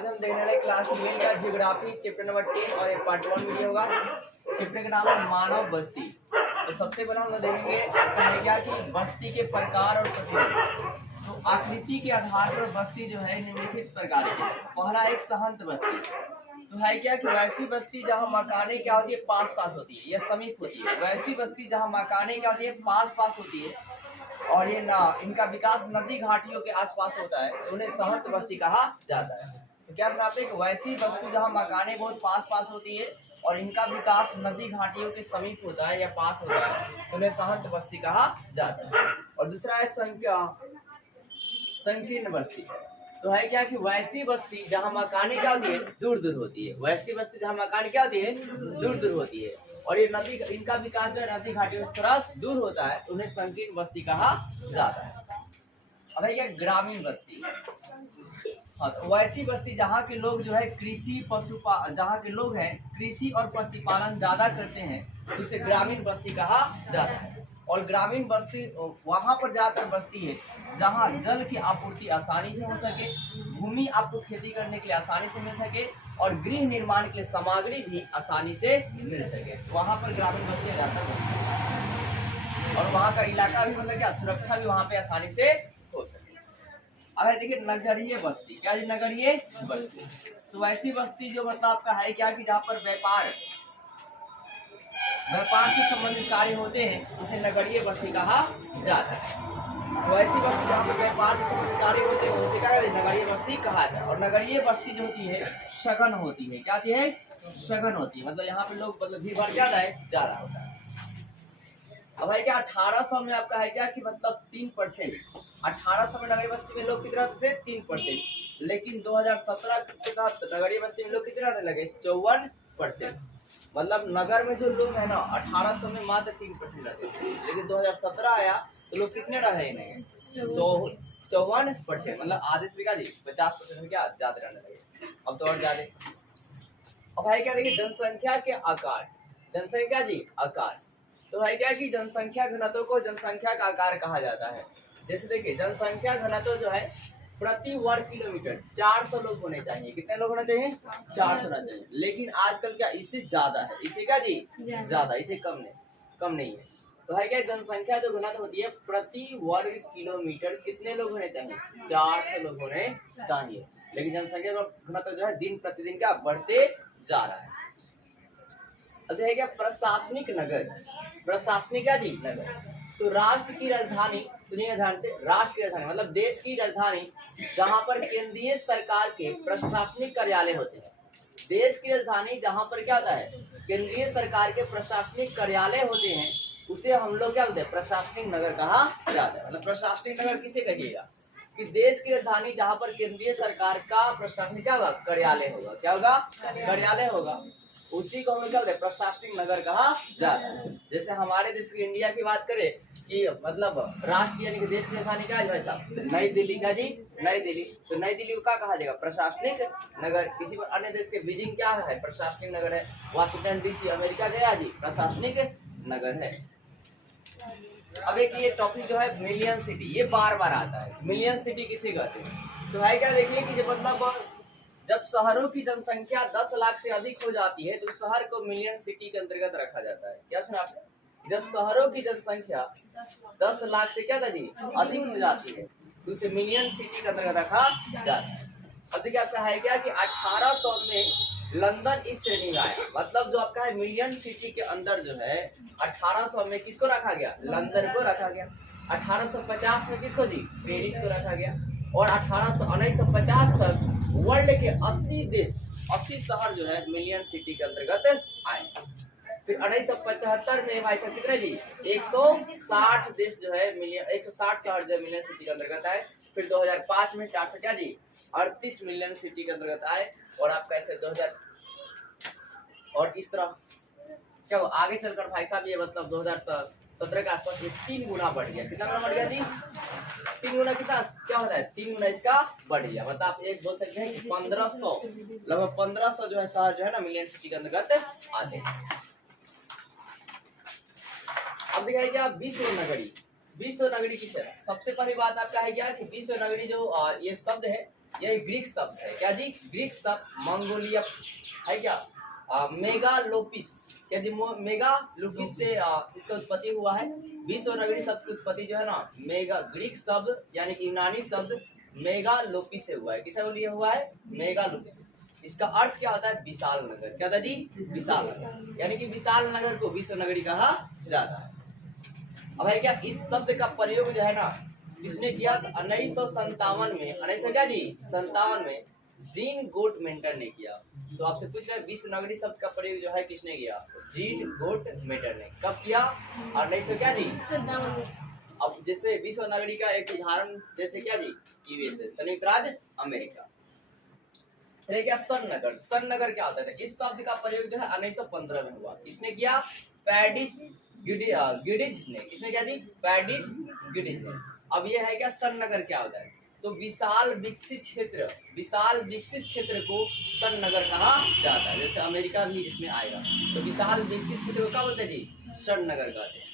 आज हम देखने वाले क्लास 12 का ज्योग्राफी चैप्टर नंबर 10 और एक पार्ट 1 वीडियो होगा। चैप्टर का नाम है मानव बस्ती। तो सबसे पहले हम लोग देखेंगे क्या कि बस्ती के प्रकार और प्रतिनिधि। तो आकृति के आधार पर बस्ती जो है निम्नलिखित प्रकार की है। पहला एक सहंत बस्ती। तो है क्या कि वैसी बस्ती जहाँ मकाने क्या होती है, पास पास होती है या समीप होती है। वैसी बस्ती जहाँ मकाने क्या होती है, पास पास होती है और ये ना इनका विकास नदी घाटियों के आसपास होता है, तो उन्हें सहंत बस्ती कहा जाता है। तो क्या सुनाते हैं कि वैसी वस्तु जहाँ मकाने बहुत पास पास होती है और इनका विकास नदी घाटियों के समीप होता है या पास होता है, तो उन्हें सहंत बस्ती कहा जाता है। और दूसरा है संकीर्ण बस्ती। तो है क्या कि वैसी बस्ती जहाँ मकाने क्या होती है, दूर दूर होती है। वैसी बस्ती जहाँ मकान क्या होती है, दूर दूर होती है और ये नदी इनका विकास जो है नदी घाटियों से थोड़ा दूर होता है, उन्हें संकीर्ण बस्ती कहा जाता है। अब है क्या ग्रामीण बस्ती। हाँ, तो वैसी बस्ती जहाँ के लोग जो है जहाँ के लोग हैं कृषि और पशुपालन ज्यादा करते हैं, तो उसे ग्रामीण बस्ती कहा जाता है। और ग्रामीण बस्ती वहां पर ज्यादातर बस्ती है जहाँ जल की आपूर्ति आसानी से हो सके, भूमि आपको खेती करने के लिए आसानी से मिल सके और गृह निर्माण के लिए सामग्री भी आसानी से मिल सके, वहां पर ग्रामीण बस्ती ज्यादातर और वहाँ का इलाका भी मतलब क्या सुरक्षा भी वहाँ पे आसानी से हो सके। अब देखिए नगरीय बस्ती। क्या जी नगरीय बस्ती। तो ऐसी बस्ती जो मतलब आपका है क्या कि जहाँ पर व्यापार से संबंधित कार्य होते हैं, उसे नगरीय बस्ती कहा जाता है। तो ऐसी बस्ती जहाँ पर व्यापार से संबंधित कार्य होते हैं उसे क्या नगरीय बस्ती कहा जाता है। और नगरीय बस्ती जो होती है सघन होती है। क्या होती है, सघन होती है, मतलब यहाँ पे लोग मतलब भीड़ भाड़ ज्यादा होता है। अब है क्या 1800 में आपका है क्या कि मतलब 3%। 1800 में नगरीय बस्ती में लोग कितना थे, 3%। लेकिन 2017 के तहत नगरीय बस्ती में लोग कितना रहने लगे, 54%। मतलब नगर में जो लोग है ना 1800 में मात्र 3% रहते थे, लेकिन 2017 आया तो लोग कितने रहे नहीं, 54%। मतलब आधे से भी 50% क्या ज्यादा रहने लगे, अब तो और ज्यादा। अब है क्या देखिए जनसंख्या के आकार। जनसंख्या जी आकार। तो है क्या कि जनसंख्या घनत्व को जनसंख्या का आकार कहा जाता है। जैसे देखिए जनसंख्या घनत्व जो है प्रति वर्ग किलोमीटर 400 लोग होने चाहिए। कितने लोग होना चाहिए, 400 होना चाहिए। लेकिन आजकल क्या इससे ज्यादा है, इसे क्या जी ज्यादा, इसे कम नहीं है। तो है क्या जनसंख्या जो घनत्व होती है प्रति वर्ग किलोमीटर कितने लोग होने चाहिए, 400 लोग होने चाहिए। लेकिन जनसंख्या घनत्व जो है दिन प्रतिदिन क्या बढ़ते जा रहा है। अब है क्या प्रशासनिक नगर। प्रशासनिक क्या जी नगर। तो राष्ट्र की राजधानी, सुनिए ध्यान से, राष्ट्र की राजधानी मतलब देश की राजधानी जहां पर केंद्रीय सरकार के प्रशासनिक कार्यालय होते हैं। देश की राजधानी जहां पर क्या होता है, केंद्रीय सरकार के प्रशासनिक कार्यालय होते हैं, उसे हम लोग क्या बोलते हैं, प्रशासनिक नगर कहा जाता है। मतलब प्रशासनिक नगर किसे कहिएगा कि देश की राजधानी जहां पर केंद्रीय सरकार का प्रशासनिक क्या होगा, कार्यालय होगा। क्या होगा, कार्यालय होगा, उसी को हम क्या बोलते हैं, प्रशासनिक नगर कहा जाता है। जैसे हमारे देश की इंडिया की बात करें कि मतलब राष्ट्र यानी कि देश की राजधानी क्या है भाई साहब, नई दिल्ली का जी, नई दिल्ली। तो नई दिल्ली को क्या कहा जाएगा, प्रशासनिक नगर। किसी अन्य देश के बीजिंग क्या है, प्रशासनिक नगर है। वाशिंगटन डीसी अमेरिका गया जी, प्रशासनिक नगर है। अब एक ये टॉपिक जो है मिलियन सिटी, ये बार बार आता है। मिलियन सिटी किसे कहते हैं, तो है क्या देखिए कि मतलब जब शहरों की जनसंख्या 10 लाख से अधिक हो जाती है तो शहर को मिलियन सिटी के अंतर्गत रखा जाता है। क्या सुना आपने, जब शहरों की जनसंख्या 10 लाख से क्या था जी अधिक हो जाती है तो उसे मिलियन सिटी के अंतर्गत रखा जाता है। अब देखिए आपका है क्या कि 1800 में लंदन इस श्रेणी में आया। मतलब जो आपका है मिलियन सिटी के अंदर जो है 1800 में किसको रखा गया, लंदन को रखा गया। 1850 में किसको जी, पेरिस को रखा गया। और 1950 तक वर्ल्ड के 80 देश, 80 शहर जो है मिलियन सिटी के अंतर्गत आए। फिर 1975 में भाई साहब कितने जी, 160 देश जो है मिलियन, 160 शहर जो है मिलियन सिटी के अंतर्गत आए। फिर 2005 में 400 क्या जी 38 मिलियन सिटी के अंतर्गत आए। और आप कैसे 2000 और इस तरह क्या वो आगे चलकर भाई साहब ये मतलब 2017 के आसपास 3 गुना बढ़ गया। कितना गुना बढ़ गया जी, 3 गुना। कितना क्या होता है, 3 गुना इसका बढ़ गया। मतलब आप एक बोल सकते हैं कि 1500, लगभग 1500 जो है शहर जो है ना मिलियन सिटी के अंतर्गत आते हैं। अब दिखाई क्या विश्व नगरी। विश्व नगरी किस है, सबसे पहली बात आपका है क्या कि विश्व नगरी जो ये शब्द है ये ग्रीक शब्द है। क्या जी? ग्रीक शब्द मंगोलिया है क्या? मेगालोपिस। क्या जी? मेगालोपिस से इसका उत्पत्ति हुआ है। विश्व नगरी शब्द की उत्पत्ति जो है ना मेगा ग्रीक शब्द यानी कि यूनानी शब्द मेगालोपिस से हुआ है। किससे लिए हुआ है? मेगालोपिस। इसका अर्थ क्या होता है? विशाल नगर। क्या था जी? विशाल नगर। यानी कि विशाल नगर को विश्व नगरी कहा जाता है। अब है क्या इस शब्द का प्रयोग जो है ना किसने किया? 1957 में, 1900 क्या जी? 57 में जीन गोटमेंटर ने किया। तो आपसे पूछ रहे हैं विश्व नगरी शब्द का प्रयोग जो है किसने किया? जीन गोटमेंटर ने। कब किया? 1900 क्या जी? 57। अब जैसे विश्व नगरी का एक उदाहरण जैसे क्या जी? यूएसए, संयुक्त राज्य अमेरिका। फिर क्या? सन नगर। सन नगर क्या होता है? इस शब्द का प्रयोग जो है 1915 में हुआ। किसने किया? पैडिज गिडिज ने। किसने किया जी? पैडिज गिडिज ने। अब ये है क्या सन नगर क्या होता है? तो विशाल विकसित क्षेत्र को सन नगर कहा जाता है। जैसे अमेरिका भी इसमें आएगा। तो विशाल विकसित क्षेत्र को क्या बोलते हैं जी? सन नगर कहते हैं।